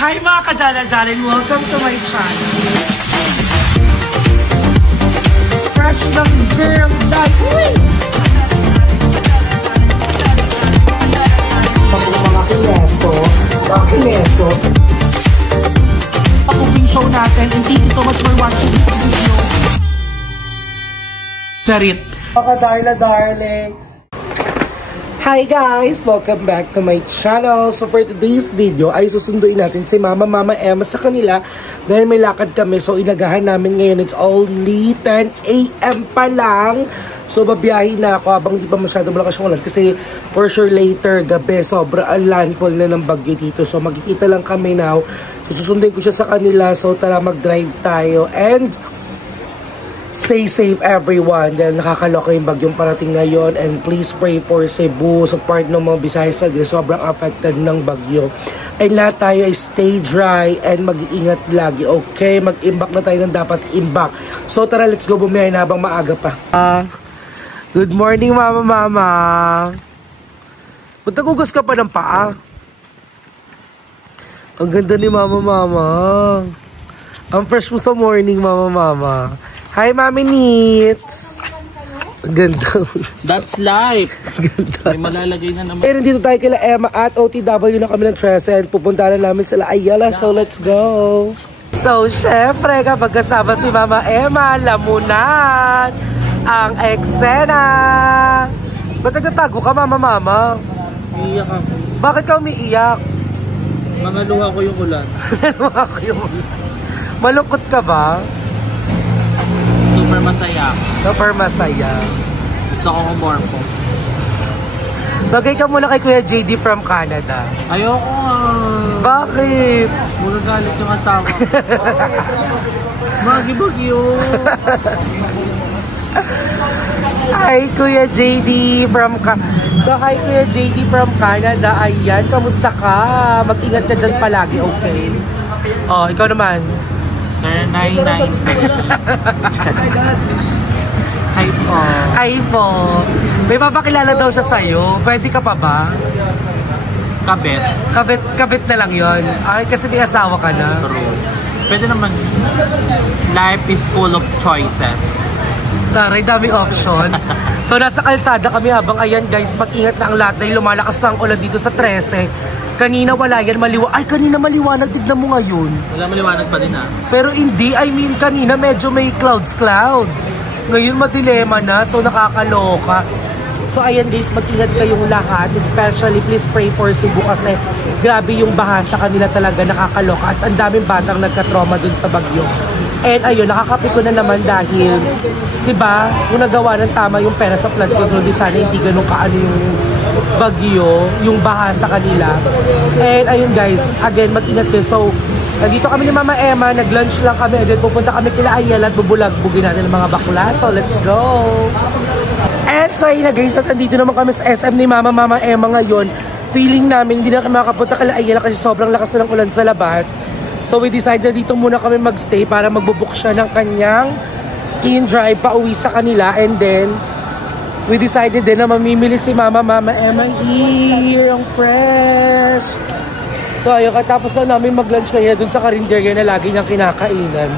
Hi mga kadala-dala and welcome to my channel. Fresh ng girl that mga kineso. Pakubing show natin and thank you so much for watching this video. Charit. Mga darling. Hi guys! Welcome back to my channel. So for today's video ay susunduin natin si Mama Emma sa kanila dahil may lakad kami. So inagahan namin ngayon. It's only 10 AM pa lang. So babiyahin na ako habang di pa masyado malakas yung ulan kasi for sure later gabi sobra landfall na ng bagyo dito. So magkikita lang kami now. So susunduin ko siya sa kanila. So tara mag-drive tayo and stay safe everyone dahil nakakaloka yung bagyong parating ngayon and please pray for Cebu sa part ng mga Visayas na sobrang affected ng bagyo. And lahat tayo ay stay dry and mag-iingat lagi. Okay, mag-imbak na tayo ng dapat imbak. So tara, let's go bumiyahin habang maaga pa. Good morning Mama. Punta gugas ka pa ng paa. Ang ganda ni Mama. Ang fresh mo sa morning Mama. Hi, Mami Neats! Ganda. That's life. Ganda. May malalagay na naman. Eh, nandito tayo kila Emma at OTW na kami ng Trescent. Pupunta na namin sila Ayala, so let's go! So, syempre, kapag kasama si Mama Emma, lamunan ang eksena. Ba't nagtatago ka, Mama? Iiyak ako. Bakit ka umiiyak? Mga luha ko yung ulan. Malungkot ka ba? Super masaya. Gusto ko humorpo. Bagay ka muna kay Kuya JD from Canada. Ayoko nga. Bakit? Muna galit yung asawa. Magi-bagyo. Hi Kuya JD from hi Kuya JD from Canada. Ayan, kamusta ka? Mag-ingat ka dyan palagi, okay? Oh, ikaw naman. Sir 99. Hi po. May papakilala daw siya sa'yo. Pwede ka pa ba? Kabit na lang yon. Ay, kasi may asawa ka na. True. Pwede naman. Life is full of choices. Taray, daming option. So, nasa kalsada kami habang ayan guys, mag-ingat na ang lahat dahil lumalakas na ang ulan dito sa 13. Kanina wala yan, kanina maliwanag, tignan mo ngayon. Wala maliwanag pa din Pero hindi, kanina medyo may clouds. Ngayon madilema na, so nakakaloka. So ayan guys, mag-ingat kayong lahat. Especially please pray for Cebu kasi grabe yung baha sa kanila talaga, nakakaloka. At ang daming batang nagka-trauma dun sa bagyo. And ayun, nakakapi ko na naman dahil, diba, kung nagawa ng tama yung pera sa flood control, di sana hindi ganun kaano yung bagyo, yung baha sa kanila. And ayun guys, again, mag-ingat din. So, nandito kami ni Mama Emma, nag-lunch lang kami, and then pupunta kami kila Ayala at bubulagbugin natin ng mga bakla. So, let's go! And so, ayun na guys, at nandito naman kami sa SM ni Mama Emma ngayon. Feeling namin, hindi na kami makapunta kila Ayala kasi sobrang lakas na ng ulan sa labas. So, we decided dito muna kami magstay para magbubook siya ng kanyang in-drive pa uwi sa kanila. And then, we decided din na mamimili si Mama Emma here, ang fresh. So ayun, katapos na namin mag-lunch kaya dun sa karinderya na lagi niyang kinakainan.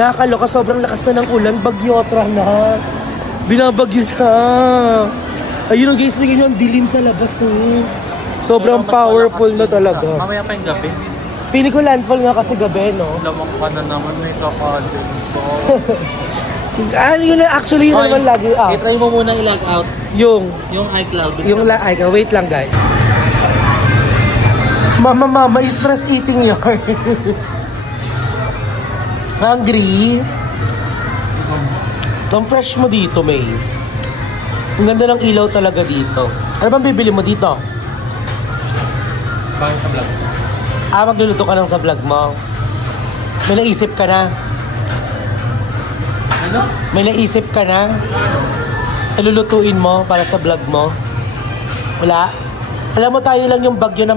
Nakakaloka, sobrang lakas na ng ulan, bagyotra na. Binabagyo na. Ayun guys, tingin nyo ang dilim sa labas Sobrang powerful na talaga. Mamaya pa yung gabi. Feeling ko landfall nga kasi gabi, no? Lamang ka na naman, may kakadin ko. Yun na, actually yun naman lagi out. I-try mo muna i-log out. Yung iCloud. Yung iCloud. Wait lang guys. Mama, stress eating yarn. Hungry? Ang fresh mo dito, May. Ang ganda ng ilaw talaga dito. Ano bang bibili mo dito? Bakit sa vlog? Magluluto ka lang sa vlog mo. May naisip ka na? Ano? May naisip ka na? Lulutuin mo para sa vlog mo? Wala? Alam mo tayo lang yung bagyo na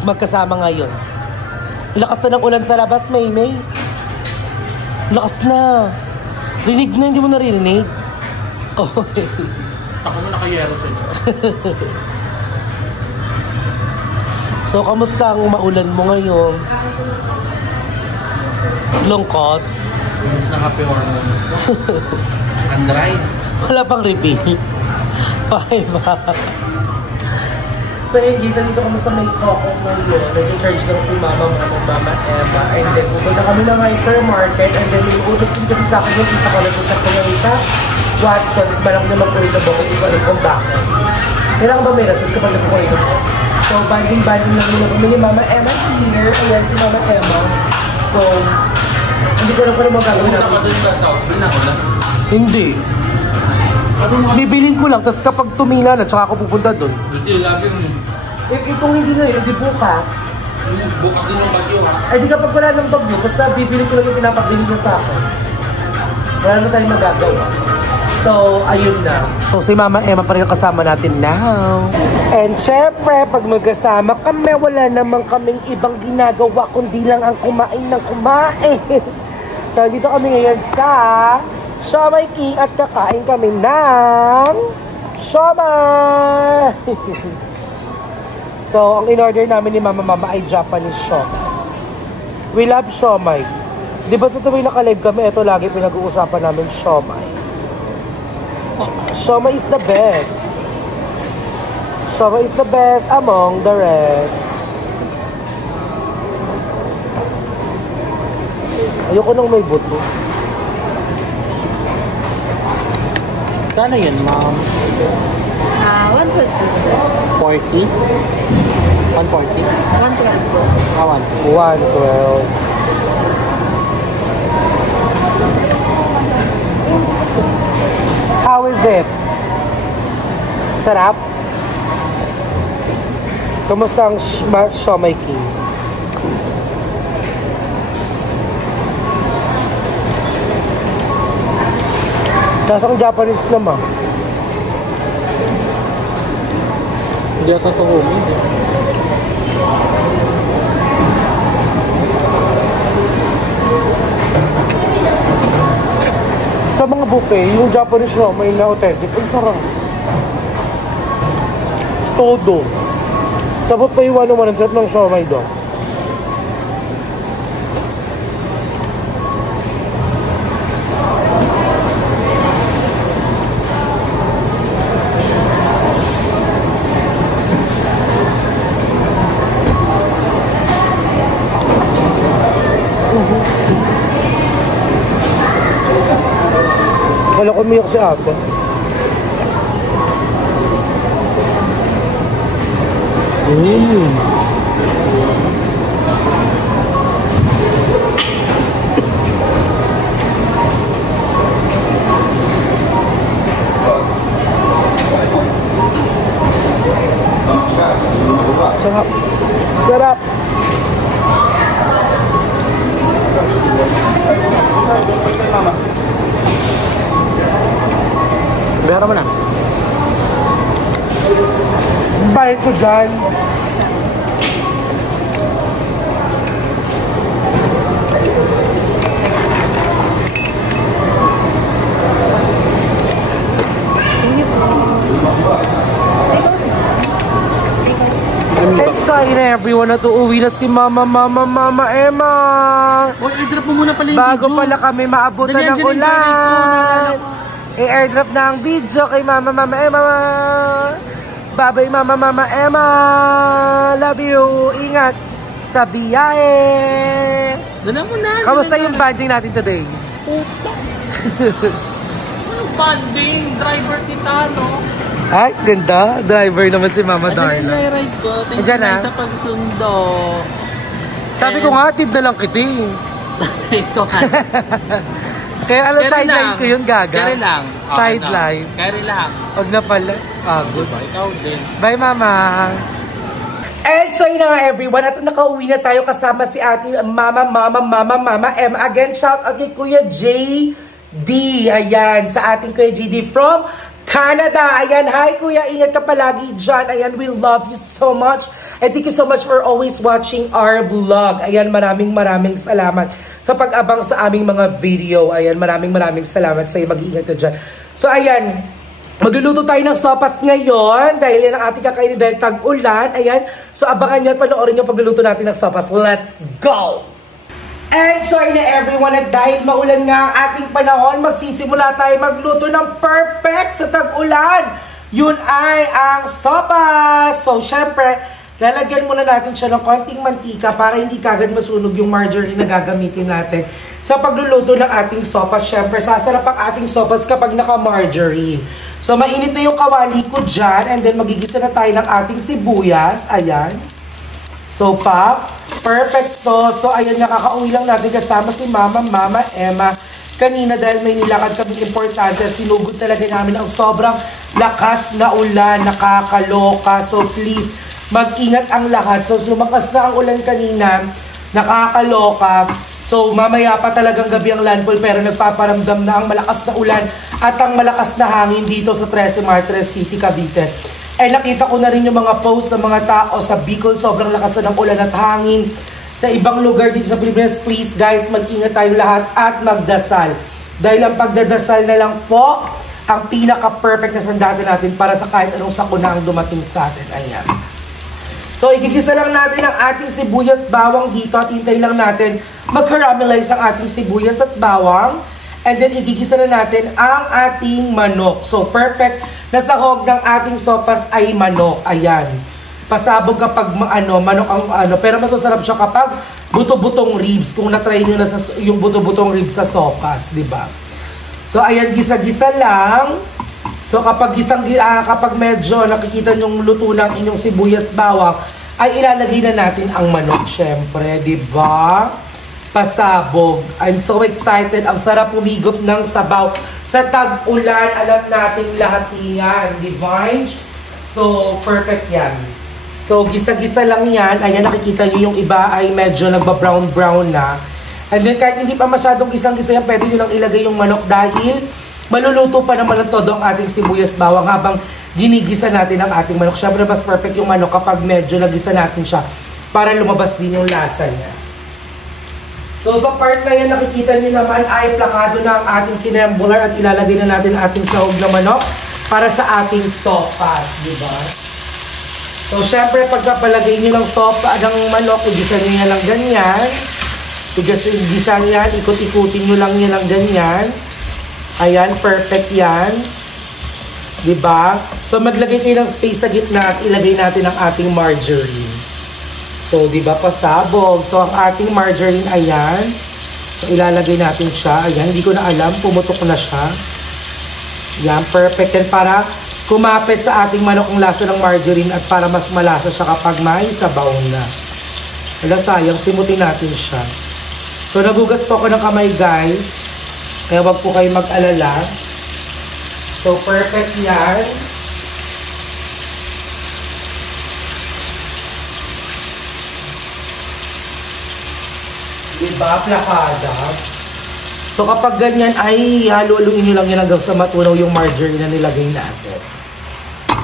magkasama ngayon. Lakas na ng ulan sa labas, May. Lakas na. Rinig na, hindi mo naririnig? Oh. Ako mo nakayero sa'yo. So, kamusta ang maulan mo ngayon? Lungkot? Na happy hormone. And dry. Wala pang repeat. Okay ba? So yun guys, dito kami sa may Coco ngayon. Nag-charge lang si Mama Emma. And then pupunta kami ng hypermarket. And then inuutos din kasi sa akin yung kita ko. Nag-check ko yung isa. Watson's, malang naman ko rin na bako. Hindi ko alam kung bakit. Kailangan ba may rason kapag nagkukulit ako? So banding-banding lang muna kami ni Mama Emma here. Ayan si Mama Emma. So, hindi ko alam kung ano magagawin natin. Punta ka dun sa South Green ako na? Hindi. Bibilin ko lang, tapos kapag tumila na, tsaka ako pupunta doon. Hindi, lagi yun. Kung hindi ngayon, hindi bukas. Bukas din yung bagyo ha? Ay di kapag wala ng bagyo, basta bibili ko lang yung pinapabili ko sa akin. Wala na tayong magagawa. So, ayun na. So, si Mama Emma pa rin kasama natin now. And syempre, pag magkasama kami, wala naman kaming ibang ginagawa, kundi lang ang kumain ng kumain. So, dito kami ngayon sa Siomai King at kakain kami ng siomai! So, ang in-order namin ni Mama ay Japanese siomai. We love siomai. Di ba sa tuwing naka-live kami, ito lagi pinag-uusapan namin siomai. Siomai is the best. Siomai is the best among the rest. Ayoko nang may buto. Kano yun, ma'am? 150. 40? 140? 112. Ah, 112. How is it? Sarap? Kamusta ang Siomai King? Nasang Japanese naman. Hindi ako ito humid. Sa mga buffet, yung Japanese siomai na authentic, ang sarap. Todo. Sa buffet, ano man ang sarap ng siomai doon. Kala ko umiyak si ate. Sarap. Sarap. Mama. Bera mo na. Bayad ko dyan. Excited everyone na uuwi na si Mama Emma. Uy, i-drop mo muna pala yung Bago video. pala kami maabutan ng ulan. I-airdrop na ang video kay Mama Emma. Bye-bye Mama Emma. Love you. Ingat sa biyahe. Dala mo na. Kamusta yung banding natin today? Anong banding? Driver kita, no? Ay, ganda. Driver naman si Mama Darla. Ride ko. Thank you na sa pagsundo. Sabi ko nga, atid na lang kita eh. Ito nga. Kaya alam, sideline ko yun, gaga. Carry lang. Sideline. Carry lang. Huwag na pala. Pagod. Ikaw din. Bye, Mama. And so yun na nga everyone, at nakauwi na tayo kasama si ate Mama Emma. Again, shout out kay Kuya JD. Ayan, sa ating Kuya JD from Canada. Ayan, hi Kuya, ingat ka palagi dyan. Ayan, we love you so much. And thank you so much for always watching our vlog. Ayan, maraming salamat sa pag-abang sa aming mga video. Ayan, maraming salamat sa iyo. Mag-iingat ka dyan. So ayan, Magluluto tayo ng sopas ngayon dahil yan ang ating kakainin dahil tag-ulan. Ayan. So abangan nyo at panoorin nyo pagluluto natin ng sopas. Let's go! And sorry na everyone at dahil maulan nga ang ating panahon, magsisimula tayo magluto ng perfect sa tag-ulan. Yun ay ang sopas. So syempre, lalagyan muna natin siya ng konting mantika para hindi kagad masunog yung margarine na gagamitin natin sa pagluluto ng ating sopas. Syempre, sasarap ang ating sopas kapag naka-margarine. So, mainit na yung kawali ko dyan. And then, magigisa na tayo ng ating sibuyas. Ayan. So, perfect to. So, ayan, nakakauwi lang natin kasama si Mama Emma. Kanina dahil may nilakad kaming importante at sinugod talaga namin ang sobrang lakas na ulan. Nakakaloka. So, please, mag-ingat ang lahat. So, lumakas na ang ulan kanina. Nakakaloka. So, mamaya pa talagang gabi ang landfall pero nagpaparamdam na ang malakas na ulan at ang malakas na hangin dito sa 13 Martires City, Cavite. Eh, nakita ko na rin yung mga post ng mga tao sa Bicol. Sobrang lakas na ng ulan at hangin. Sa ibang lugar dito sa Pilipinas, please guys, mag-ingat tayo lahat at magdasal. Dahil ang pagdadasal na lang po ang pinaka-perfect na sandata natin para sa kahit anong sakuna ang dumating sa atin. Ayan. So, igigisa lang natin ang ating sibuyas bawang dito at hintay lang natin mag-caramelize ang ating sibuyas at bawang. And then, igigisa na natin ang ating manok. So, perfect na sahog ng ating sopas ay manok. Ayan. Pasabog kapag manok ang pero mas masarap siya kapag buto-butong ribs. Kung na-try nyo na yung buto-butong ribs sa sopas, di ba? So, ayan, gisa-gisa lang. So kapag kapag medyo nakikita yung luto ng inyong sibuyas bawang, ay ilalagay na natin ang manok syempre, 'di ba? Pasabog. I'm so excited. Ang sarap humigop ng sabaw sa tag-ulan. Alam natin lahat 'yan, divine. So perfect 'yan. So gisa-gisa lang 'yan. Ayan, nakikita niyo yung iba ay medyo nagba-brown na. And then kahit hindi pa masyadong gisang-gisa yan, pwede niyo lang ilagay yung manok dahil maluluto pa naman ng todo ang ating sibuyas bawang habang ginigisa natin ang ating manok. Siyempre, mas perfect yung manok kapag medyo nagisa natin siya para lumabas din yung lasa niya. So, sa part na yan, nakikita niyo naman ay plakado na ang ating kinembular at ilalagay na natin ang ating sahog na manok para sa ating sopas, di ba? So, siyempre, pagkapalagay niyo ng sopa ng manok, igisa niyo yan lang ganyan. Igisa niyo yan, ikot-ikutin niyo lang yan lang ganyan. Ayan, perfect yan. Diba? So, maglagay kayo ng space sa gitna at ilagay natin ang ating margarine. So, diba, pasabog. So, ang ating margarine, ayan. So, ilalagay natin siya. Ayan, hindi ko na alam. Pumutok na siya. Ayan, perfect. And para kumapit sa ating manok ang lasa ng margarine at para mas malasa siya kapag may sabaw na. Wala, sayang. Simutin natin siya. So, nagugas po ako ng kamay, guys. Kaya wag po kayo mag-alala. So, perfect yan. Diba? Plakada. So, kapag ganyan ay halo-haluin nyo lang yan hanggang sa matunaw yung margarine na nilagay natin.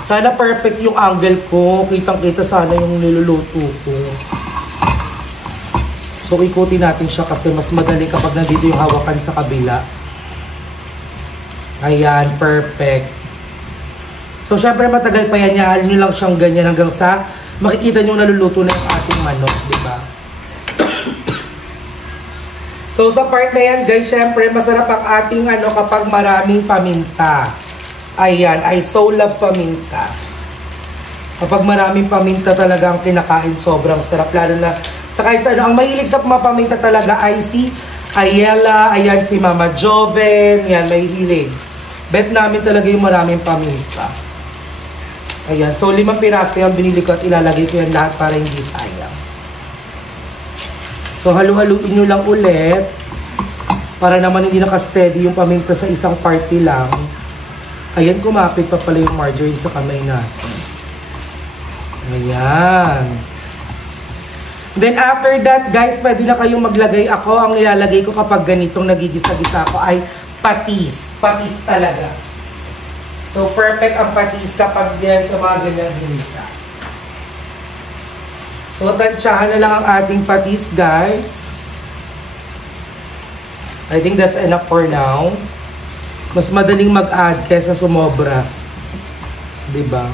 Sana perfect yung angle ko. Kitang-kita sana yung niluluto ko. So, ikutin natin siya kasi mas madali kapag nandito yung hawakan sa kabila. Ayan, perfect. So, syempre matagal pa yan. Ihalo nyo lang siyang ganyan hanggang sa makikita nyo naluluto na yung ating manok, di ba? So, sa part na yan, guys, syempre masarap ang ating kapag maraming paminta. Ayan, I so love paminta. Kapag maraming paminta talaga ang kinakain, sobrang sarap. Lalo na sa kahit sa ang mahilig sa paminta talaga ay si Ayela, ayan si Mama Joven, yan, may hilig. Bet namin talaga yung maraming paminta. Ayan, so 5 piraso yung binili ko at ilalagay ko yan lahat para hindi sayang. So halu-haluin nyo lang ulit para naman hindi naka-steady yung paminta sa isang party lang. Ayan, kumapit pa pala yung margarine sa kamay natin. Ayan. Then after that, guys, pwede na kayong maglagay. Ako, ang nilalagay ko kapag ganitong nagigisa-gisa ko ay patis. Patis talaga. So, perfect ang patis kapag yan sa mga ganyang ginisa. So, tansyahan na lang ang ating patis, guys. I think that's enough for now. Mas madaling mag-add kaysa sumobra. Diba?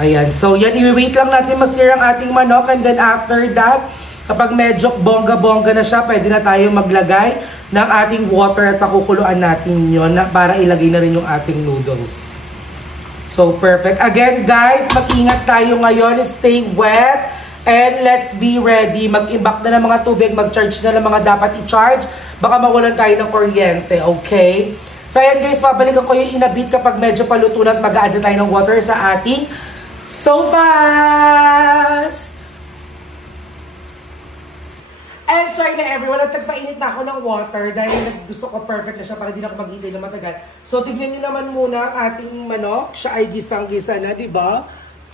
Ayan. So, yan. I-wait lang natin masir ang ating manok. And then after that, kapag medyo bongga-bongga na siya, pwede na tayo maglagay ng ating water at pakukuluan natin yon para ilagay na rin yung ating noodles. So, perfect. Again, guys, mag-ingat tayo ngayon. Stay wet. And let's be ready. Mag-imbak na ng mga tubig. Mag-charge na ng mga dapat i-charge. Baka mawalan tayo ng kuryente. Okay? So, ayan guys, babalikan ko yung inabit kapag medyo paluto na at mag-a-add na tayo ng water sa ating so fast! And sorry na everyone, at nagpainit na ako ng water dahil gusto ko perfect na siya para di na ako maghintay na matagal. So tignan nyo naman muna ang ating manok. Siya ay gisang-gisa na, di ba?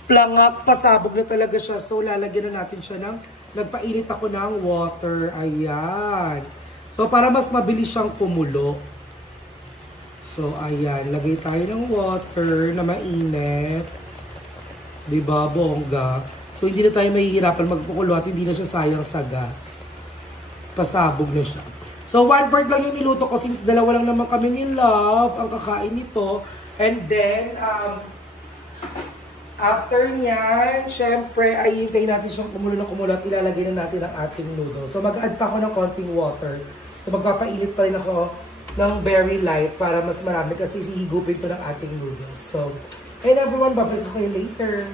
Plangak, pasabog na talaga siya. So lalagyan na natin siya ng, nagpainit ako ng water. Ayan. So para mas mabilis siyang kumulo. So ayan, lagay tayo ng water na mainit. Di ba, bongga? So hindi na tayo mahihirapan magpukulo at hindi na siya sayang sa gas. Pasabog na siya. So, 1/4 lang yung niluto ko since dalawa lang naman kami ni Love ang kakain nito. And then, after nyan, syempre, ay hintayin natin siyang kumulo at ilalagay na natin ang ating noodles. So, mag-add pa ako ng konting water. So, magpapainit pa rin ako ng very light para mas marami kasi hihigupin ko ng ating noodles. So, and everyone, babalik ko kayo later.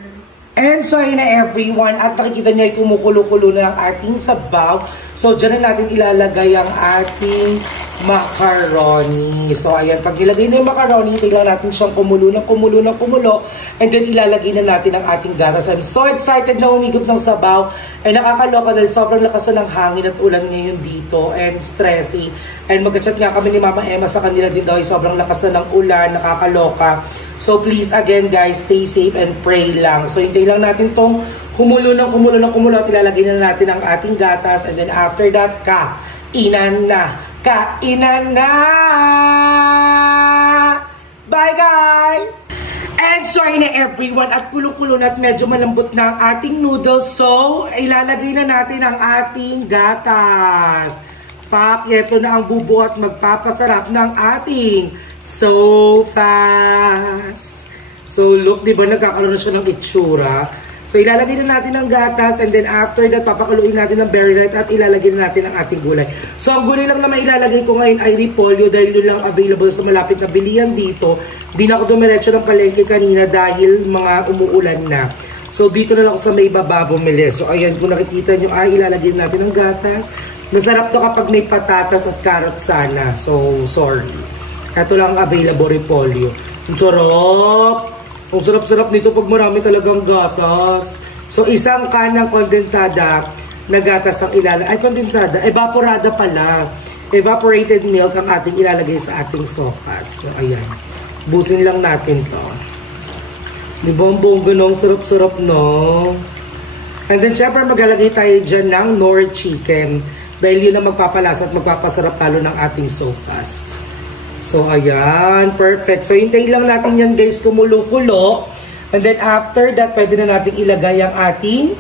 And so yun na everyone, at nakikita niyo ay kumukulo-kulo na ang ating sabaw. So dyan na natin ilalagay ang ating macaroni. So ayan, pag ilagay na yung macaroni, tingnan natin siyang kumulo. And then ilalagay na natin ang ating gatas. I'm so excited na umigop ng sabaw. And nakakaloka dahil sobrang lakas na ng hangin at ulan ngayon dito. And stressy. And magka-chat nga kami ni Mama Emma sa kanila din daw. Sobrang lakas na ng ulan, nakakaloka. So please again guys, stay safe and pray lang. So hintayin lang natin tong kumulo at ilalagay na natin ang ating gatas. And then after that, kainan na! Bye guys! And sorry na everyone, at kulong-kulo na at medyo malambot na ang ating noodles. So ilalagay na natin ang ating gatas. Pak, ito na ang bubo at magpapasarap ng ating so fast. So look, di ba nagkakaroon na siya ng itsura. So ilalagay na natin ang gatas and then after that papakuloyin natin ng berry light at ilalagay na natin ang ating gulay. So ang gulay lang na mailalagay ko ngayon ay repolyo dahil yun lang available sa malapit na bilihan dito. Di na ako dumiretso ng palengke kanina dahil mga umuulan na. So dito na lang ako sa may baba bumili. So ayan, kung nakikita nyo ay ilalagay natin ang gatas. Masarap to kapag may patatas at carrot sana. So sorry. Ito lang ang available repolyo. Ang sarap! Ang sarap-sarap nito pag marami talagang gatas. So, isang kanang kondensada na gatas ang ilalagay. Ay, kondensada. Evaporada pala. Evaporated milk ang ating ilalagay sa ating sopas. So, ayan. Busin lang natin to. Di ba ang bongga nung sarap-sarap, no? And then, syempre, maglalagay tayo dyan ng Knorr chicken. Dahil yun ang magpapalasa at magpapasarap talo ng ating sopas. So, ayan. Perfect. So, hintayin lang natin yan, guys, kumulo-kulo. And then, after that, pwede na natin ilagay ang ating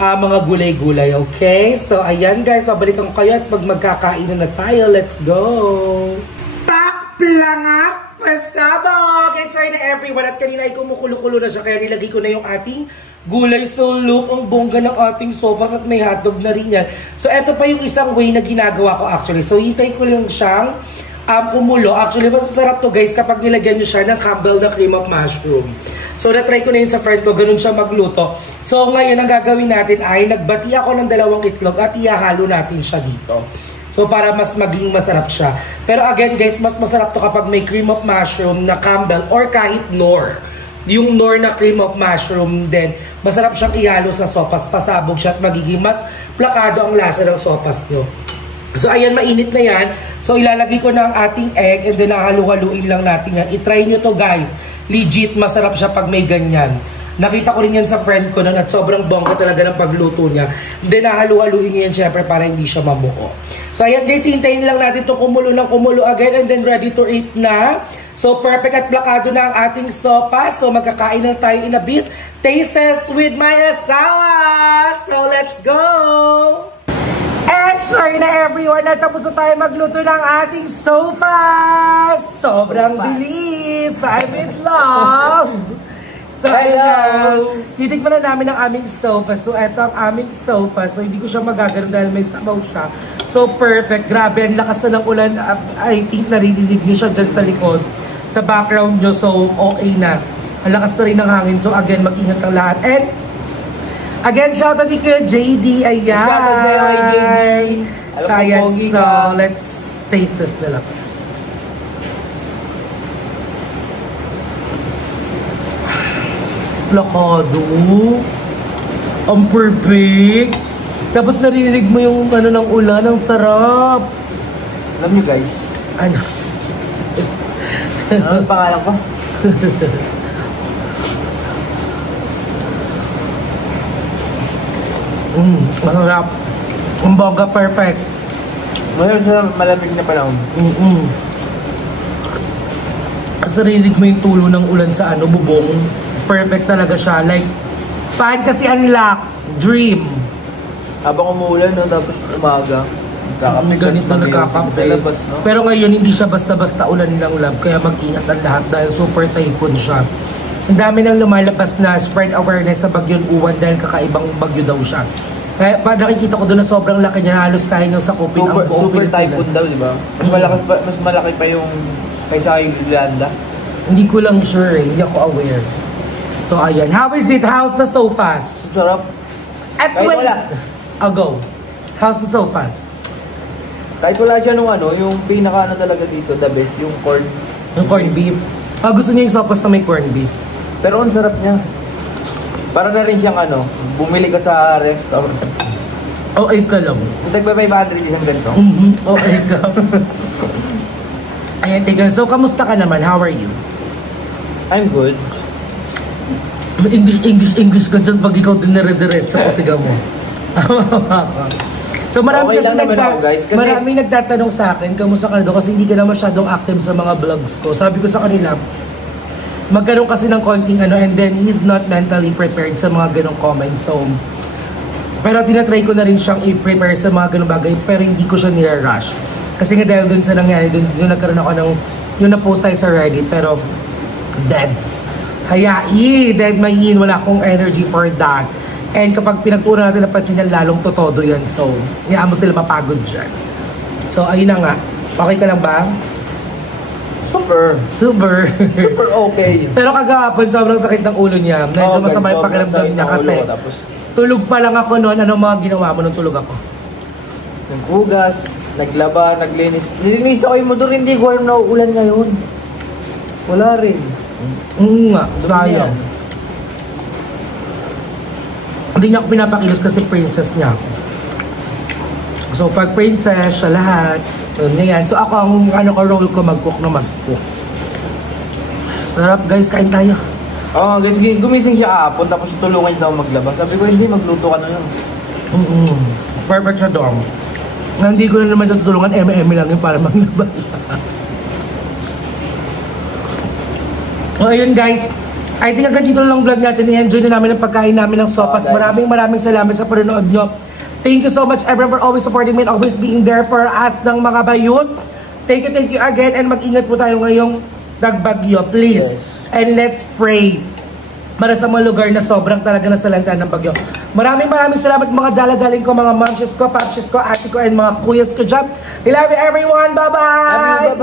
mga gulay-gulay. Okay? So, ayan, guys. Pabalikan ko kayo at pag magkakainan na tayo. Let's go! Plangak! Pasabog! And sorry na everyone. At kanina ay kumukulo-kulo na siya. Kaya nilagay ko na yung ating gulay. So, look, ang bongga ng ating sopas at may hotdog na rin yan. So, eto pa yung isang way na ginagawa ko actually. So, hintayin ko lang siyang kumulo. Actually, mas masarap to guys kapag nilagyan nyo siya ng Campbell na cream of mushroom. So, na-try ko na yun sa friend ko. Ganun siya magluto. So, ngayon, ang gagawin natin ay nagbati ako ng 2 itlog at ihahalo natin siya dito. So, para mas maging masarap siya. Pero again guys, mas masarap to kapag may cream of mushroom na Campbell or kahit Knorr. Yung Knorr na cream of mushroom din, masarap siyang ihalo sa sopas. Pasabog siya at magiging mas plakado ang lasa ng sopas nyo. So, ayan, mainit na yan. So, ilalagay ko na ang ating egg and then nahalu-haluin lang natin yan. I-try nyo to guys. Legit, masarap siya pag may ganyan. Nakita ko rin yan sa friend ko nun at sobrang bongga talaga ng pagluto niya. And then nahalu-haluin niya yan syempre para hindi siya mamuo. So, ayan guys, hintayin lang natin ito kumulo ng kumulo again and then ready to eat na. So, perfect at plakado na ang ating sopa. So, magkakain na tayo in a bit. Taste test with my asawa! So, let's go! And sorry na everyone, natapos na tayo magluto ng ating sofa. Sobrang bilis. guys! I'm in love! So, titikman na namin ang aming sofa. So, eto ang aming sofa. So, hindi ko siya magagano dahil may sabaw siya. So, perfect. Grabe, ang lakas na ng ulan. I think naririnig nyo siya dyan sa likod. Sa background nyo. So, okay na. Ang lakas na rin ng hangin. So, again, mag-ingat ang lahat. And, again, shoutout ni Kuya JD. Ayan. Shoutout sa'yo kay JD. So, ayan. So, let's taste this nila. Lakado. Ang perfect. Tapos narinig mo yung ano ng ulan. Ang sarap. Alam nyo guys. Ano? Ano ang pangalan ko? Masarap. Ang bongga perfect. Mayroon sa malamig na panahon. Tapos narinig mo yung tulo ng ulan sa ano, bubong. Perfect talaga siya. Like, fantasy unlock. Dream. Habang umuulan, no, tapos umaga. Ganito na nagkakape. Sa labas, no? Pero ngayon, hindi siya basta-basta ulan lang, love. Kaya mag-ingat ang lahat dahil super typhoon siya. Ang dami nang lumalabas na spread awareness sa Bagyong Uwan dahil kakaibang bagyo daw siya. Kaya nakikita ko doon na sobrang laki niya. Halos kaya niyang sakupin ang buong Super Pilipinas. typhoon daw, di ba? Mas malaki pa yung kaysa kay Yolanda. Hindi ko lang sure eh. Hindi ako aware. So, ayan. How is it? How's the sofas? Sarap. At Kahit wait! wala. I'll go. How's the sofas? Kahit wala siya nung ano, yung pinaka ano talaga dito, the best, yung corn. Yung corned beef. Gusto niya yung sofas na may corned beef. Pero ang sarap niya. Para na rin siyang ano, bumili ka sa restaurant. Okay ka lang. Yung tagpa 500 isang ganito. Okay ka. Ayan, tika. So, kamusta ka naman? How are you? I'm good. English ka dyan pag ikaw dinire-diretso ko, tiga mo. So marami Okay lang naman ako, guys, kasi maraming nagtatanong sa akin, kamusta ka na doon? Kasi hindi ka na masyadong active sa mga vlogs ko. Sabi ko sa kanila, magkaroon kasi ng konting ano, and then he's not mentally prepared sa mga ganong comments. So, pero tinatry ko na rin siyang i-prepare sa mga ganong bagay, pero hindi ko siya nire-rush. Kasi nga dahil dun sa nangyari, dun nagkaroon ako ng, yung na-post tayo sa Reddit, pero deads. Dead mayin, wala akong energy for that. And kapag pinagtunan natin napansin yan, lalong totodo yan. So, hayaan mo sila mapagod dyan. So, ayun na nga. Okay ka lang ba? Super okay. Pero kagahapon, sobrang sakit ng ulo niya. Medyo masama yung pakiramdam niya kasi tulog pa lang ako noon. Ano mga ginawa mo nung tulog ako? Naghugas, naglaba, naglinis. Nilinis ako yung motor, hindi ko alam na ulan ngayon. Wala rin. Nga, sayang. Hindi niya ako pinapakilos kasi princess niya. So, pag princess, siya lahat. Yun na yan. So, ako ang role ko, mag-cook na mag-cook. Sarap, guys. Kain tayo. Oo, guys, gumising siya kahapon, tapos tulungan niya daw maglaba. Sabi ko, hindi, magluto ka na lang. Perfect siya doon. Hindi ko na naman siya tutulungan, eme-eme lang yun para maglaba. So, ayun guys, I think hanggang dito lang vlog natin. I-enjoy na namin ang pagkain namin ng sopas. Maraming salamat sa panonood nyo. Thank you so much everyone for always supporting me and always being there for us ng mga bayot. Thank you again and mag-ingat po tayo ngayong dagbagyo, please. Yes. And let's pray para sa mga lugar na sobrang talaga nasalanta ng bagyo. Maraming salamat mga dala-daling ko, mga momshes ko, papshes ko, ate ko, and mga kuyas ko dyan. I love you everyone. Bye-bye!